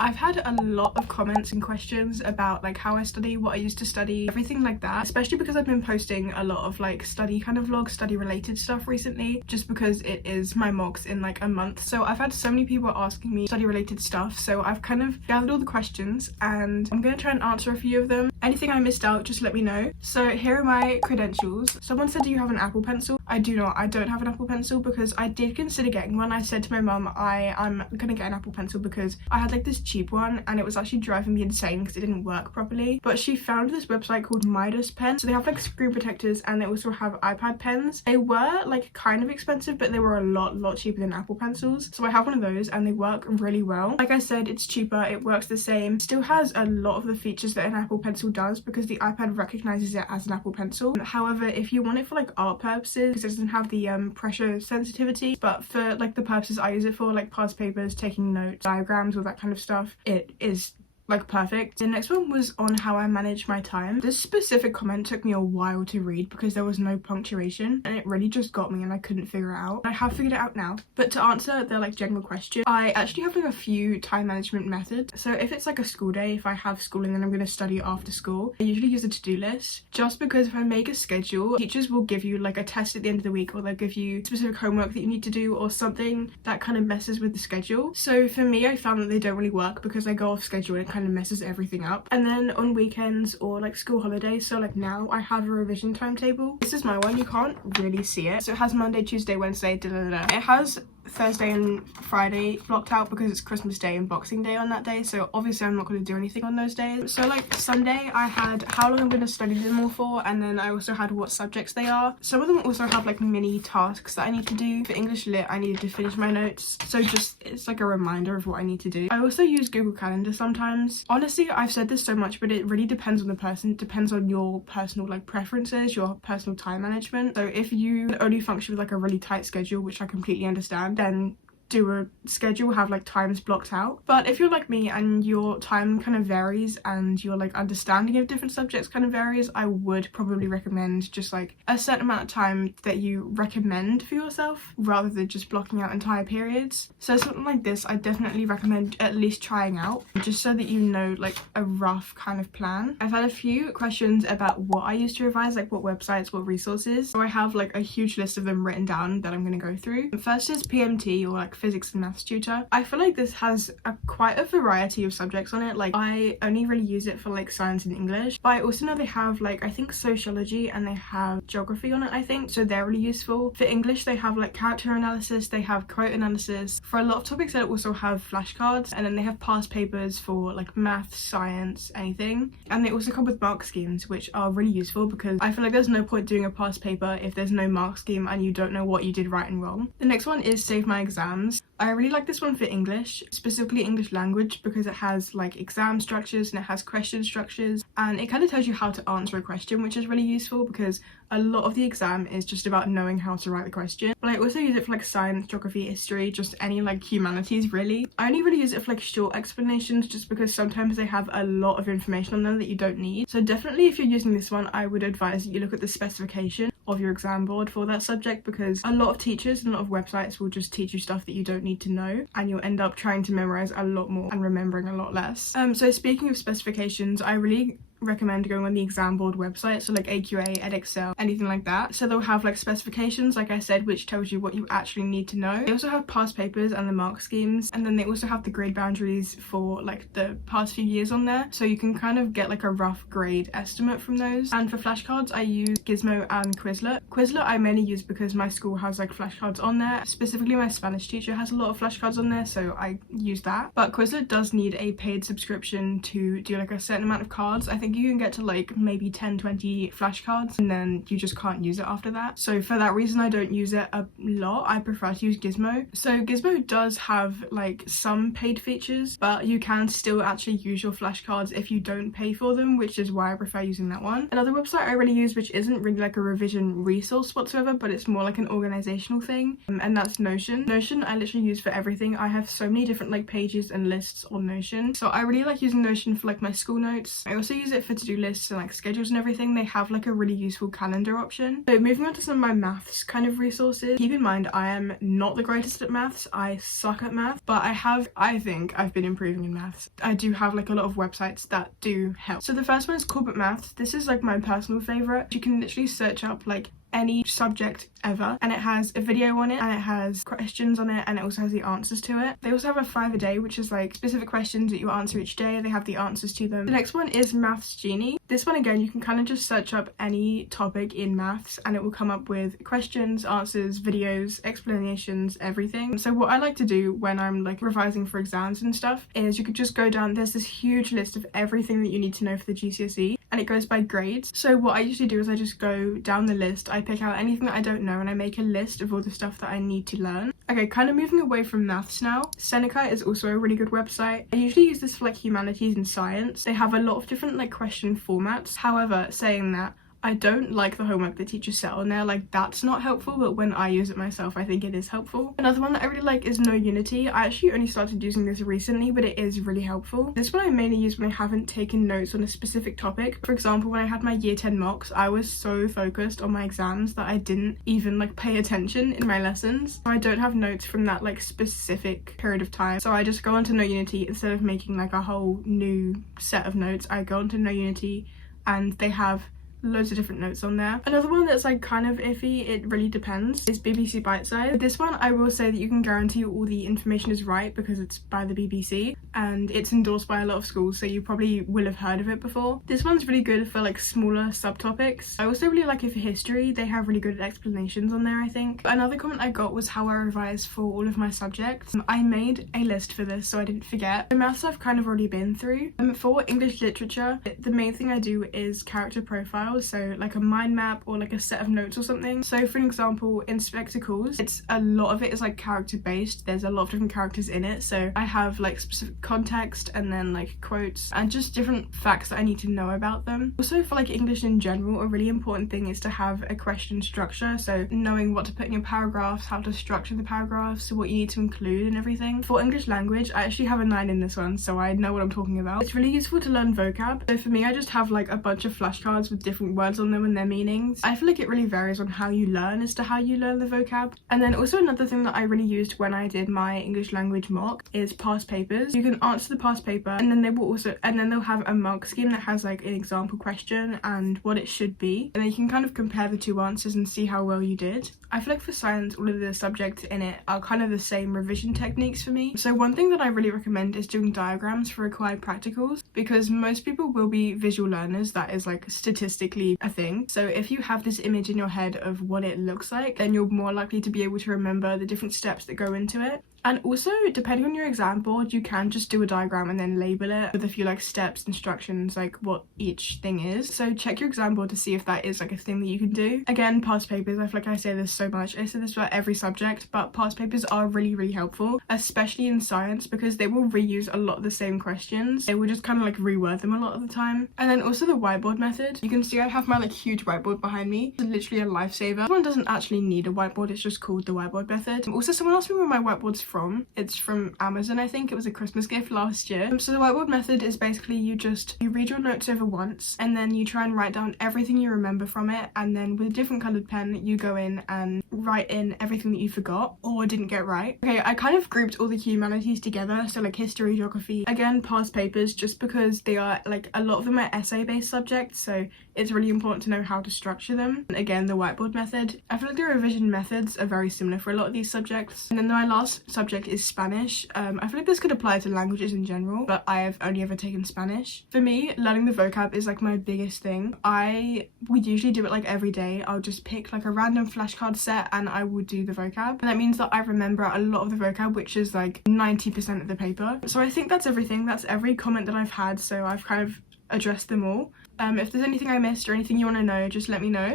I've had a lot of comments and questions about like how I study, what I used to study, everything like that, especially because I've been posting a lot of like study kind of vlogs, study related stuff recently, just because it is my mocks in like a month. So I've had so many people asking me study related stuff, so I've kind of gathered all the questions and I'm gonna try and answer a few of them. Anything I missed out, just let me know. So here are my credentials. Someone said, do you have an Apple Pencil? I do not. I don't have an Apple Pencil because I did consider getting one. I said to my mum I'm gonna get an Apple Pencil because I had like this cheap one and it was actually driving me insane because it didn't work properly. But she found this website called Midas Pen. So they have like screen protectors and they also have iPad pens. They were like kind of expensive, but they were a lot cheaper than Apple Pencils. So I have one of those and they work really well. Like I said, it's cheaper, it works the same, still has a lot of the features that an Apple Pencil does because the iPad recognizes it as an Apple Pencil. However, if you want it for like art purposes, because it doesn't have the pressure sensitivity, but for like the purposes I use it for, like past papers, taking notes, diagrams, all that kind of stuff, it is like perfect. The next one was on how I manage my time. This specific comment took me a while to read because there was no punctuation and it really just got me and I couldn't figure it out. I have figured it out now. But to answer their like general question, I actually have like a few time management methods. So if it's like a school day, if I have schooling and I'm going to study after school, I usually use a to-do list, just because if I make a schedule, teachers will give you like a test at the end of the week, or they'll give you specific homework that you need to do or something that kind of messes with the schedule. So for me, I found that they don't really work because I go off schedule and kind of messes everything up. And then on weekends or like school holidays, so like now I have a revision timetable. This is my one, you can't really see it. So it has Monday, Tuesday, Wednesday, It has Thursday and Friday blocked out because it's Christmas Day and Boxing Day on that day, so obviously I'm not going to do anything on those days. So like Sunday I had how long I'm going to study them all for, and then I also had what subjects they are. Some of them also have like mini tasks that I need to do. For English Lit I needed to finish my notes, so just it's like a reminder of what I need to do. I also use Google Calendar sometimes. Honestly, I've said this so much, but it really depends on the person. It depends on your personal like preferences, your personal time management. So if you only function with like a really tight schedule, which I completely understand, then do a schedule, have like times blocked out. But if you're like me and your time kind of varies and your like understanding of different subjects kind of varies, I would probably recommend just like a certain amount of time that you recommend for yourself rather than just blocking out entire periods. So something like this I definitely recommend at least trying out, just so that you know like a rough kind of plan. I've had a few questions about what I use to revise, like what websites, what resources. So I have like a huge list of them written down that I'm going to go through. First is PMT, or like physics and maths tutor. I feel like this has quite a variety of subjects on it. Like I only really use it for like science and English, but I also know they have like I think sociology and they have geography on it, I think, so they're really useful. For English they have like character analysis, they have quote analysis. For a lot of topics they also have flashcards, and then they have past papers for like maths, science, anything. And they also come with mark schemes, which are really useful because I feel like there's no point doing a past paper if there's no mark scheme and you don't know what you did right and wrong. The next one is Save My Exams. I really like this one for English, specifically English language, because it has like exam structures and it has question structures, and it kind of tells you how to answer a question, which is really useful because a lot of the exam is just about knowing how to write the question. But I also use it for like science, geography, history, just any like humanities really. I only really use it for like short explanations just because sometimes they have a lot of information on them that you don't need. So definitely if you're using this one, I would advise that you look at the specification of your exam board for that subject, because a lot of teachers and a lot of websites will just teach you stuff that you don't need to know, and you'll end up trying to memorize a lot more and remembering a lot less. So speaking of specifications, I really recommend going on the exam board website, so like AQA, Edexcel, anything like that. So they'll have like specifications, like I said, which tells you what you actually need to know. They also have past papers and the mark schemes, and then they also have the grade boundaries for like the past few years on there, so you can kind of get like a rough grade estimate from those. And for flashcards I use Gizmo and Quizlet. Quizlet I mainly use because my school has like flashcards on there, specifically my Spanish teacher has a lot of flashcards on there, so I use that. But Quizlet does need a paid subscription to do like a certain amount of cards. I think you can get to like maybe 10-20 flashcards and then you just can't use it after that. So for that reason I don't use it a lot. I prefer to use Gizmo. So Gizmo does have like some paid features, but you can still actually use your flashcards if you don't pay for them, which is why I prefer using that one. Another website I really use, which isn't really like a revision resource whatsoever, but it's more like an organizational thing, and that's Notion. Notion I literally use for everything. I have so many different like pages and lists on Notion, so I really like using Notion for like my school notes. I also use it it for to-do lists and like schedules and everything, they have like a really useful calendar option. So moving on to some of my maths kind of resources. Keep in mind, I am not the greatest at maths. I suck at math, but I think I've been improving in maths. I do have like a lot of websites that do help. So the first one is Corporate Maths. This is like my personal favorite. You can literally search up like any subject ever, and it has a video on it, and it has questions on it, and it also has the answers to it. They also have a 5 a day, which is like specific questions that you answer each day. They have the answers to them. The next one is Maths Genie. This one, again, you can kind of just search up any topic in maths and it will come up with questions, answers, videos, explanations, everything. So what I like to do when I'm like revising for exams and stuff is you could just go down, there's this huge list of everything that you need to know for the GCSE, and it goes by grades. So what I usually do is I just go down the list, I pick out anything that I don't know, and I make a list of all the stuff that I need to learn. Okay, kind of moving away from maths now. Seneca is also a really good website. I usually use this for like humanities and science. They have a lot of different like question formats. However, saying that, I don't like the homework the teachers set on there. Like, that's not helpful, but when I use it myself, I think it is helpful. Another one that I really like is No Unity. I actually only started using this recently, but it is really helpful. This one I mainly use when I haven't taken notes on a specific topic. For example, when I had my year 10 mocks, I was so focused on my exams that I didn't even like pay attention in my lessons. So I don't have notes from that like specific period of time. So I just go onto No Unity instead of making like a whole new set of notes. I go onto No Unity and they have loads of different notes on there. Another one that's like kind of iffy, it really depends, is BBC Bitesize. This one I will say that you can guarantee all the information is right because it's by the BBC and it's endorsed by a lot of schools, so you probably will have heard of it before. This one's really good for like smaller subtopics. I also really like it for history. They have really good explanations on there, I think. Another comment I got was how I revise for all of my subjects. I made a list for this so I didn't forget. The maths I've kind of already been through. For English literature, the main thing I do is character profile. So like a mind map or like a set of notes or something. So for an example, in Spectacles, it's a lot of it is like character based. There's a lot of different characters in it, so I have like specific context and then like quotes and just different facts that I need to know about them. Also for like English in general, a really important thing is to have a question structure, so knowing what to put in your paragraphs, how to structure the paragraphs, so what you need to include and everything. For English language, I actually have a 9 in this one, so I know what I'm talking about. It's really useful to learn vocab. So for me, I just have like a bunch of flashcards with different words on them and their meanings. I feel like it really varies on how you learn as to how you learn the vocab. And then also another thing that I really used when I did my English language mock is past papers. You can answer the past paper and then they'll have a mark scheme that has like an example question and what it should be, and then you can kind of compare the two answers and see how well you did. I feel like for science, all of the subjects in it are kind of the same revision techniques for me. So one thing that I really recommend is doing diagrams for required practicals, because most people will be visual learners. That is like statistically a thing. So if you have this image in your head of what it looks like, then you're more likely to be able to remember the different steps that go into it. And also, depending on your exam board, you can just do a diagram and then label it with a few like steps, instructions, like what each thing is. So check your exam board to see if that is like a thing that you can do. Again, past papers, I feel like I say this so much. I say this about every subject, but past papers are really, really helpful, especially in science, because they will reuse a lot of the same questions. They will just kind of like reword them a lot of the time. And then also the whiteboard method. You can see I have my like huge whiteboard behind me. It's literally a lifesaver. This one doesn't actually need a whiteboard, it's just called the whiteboard method. Also, someone asked me where my whiteboard's from. It's from Amazon, I think. It was a Christmas gift last year. So the whiteboard method is basically you read your notes over once and then you try and write down everything you remember from it, and then with a different coloured pen you go in and write in everything that you forgot or didn't get right. Okay, I kind of grouped all the humanities together, so like history, geography, again past papers, just because they are like a lot of them are essay based subjects, so it's really important to know how to structure them. And again, the whiteboard method. I feel like the revision methods are very similar for a lot of these subjects. And then my last subject is Spanish. I feel like this could apply to languages in general, but I have only ever taken Spanish. For me, learning the vocab is like my biggest thing. I would usually do it like every day. I'll just pick like a random flashcard set and I would do the vocab. And that means that I remember a lot of the vocab, which is like 90% of the paper. So I think that's everything. That's every comment that I've had, so I've kind of addressed them all. If there's anything I missed or anything you want to know, just let me know.